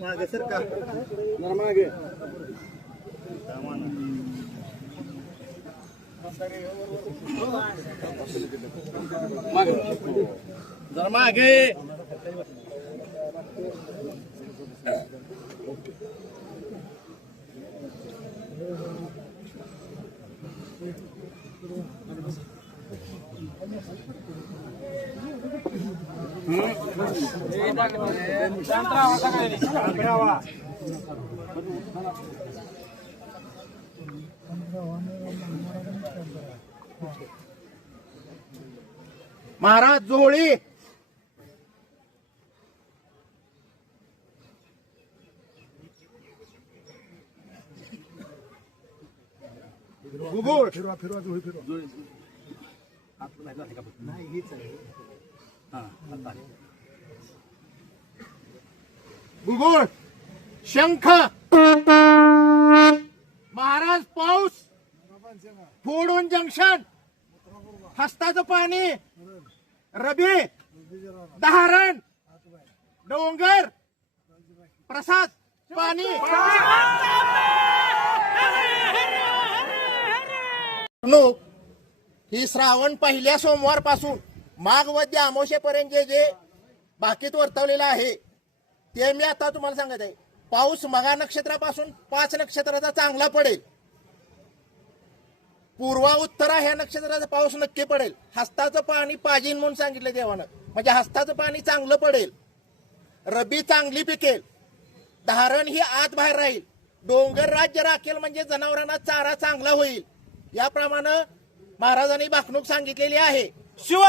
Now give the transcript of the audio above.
मागे सर का मागे जरा मागे महाराज जोळी गुगुळ फिरवा फिरवा जोळी फिरवा नाही हेच आहे गुगुळ शंख महाराज पाऊस फोडून जंक्शन हस्ताचं पाणी रबी दहारण डोंगर प्रसाद पाणी ही श्रावण पहिल्या सोमवार पासून माघ वद्य अमावस्येपर्यंत जे बाकीत वर्तवलेलं आहे ते मी आता तुम्हाला सांगत आहे. पाऊस मघा नक्षत्रापासून 5 नक्षत्राचा चांगला पडेल. पूर्वा उत्तरा ह्या नक्षत्राचा पाऊस नक्की पडेल. हस्ताचं पाणी पाजीन म्हणून सांगितलं देवानं, म्हणजे हस्ताचं पाणी चांगलं पडेल. रबी चांगली पिकेल. धारण ही आत बाहेर राहील. डोंगर राज्य राखेल, म्हणजे जनावरांना चारा चांगला होईल. याप्रमाणे महाराजांनी भाकणूक सांगितलेली आहे. शिव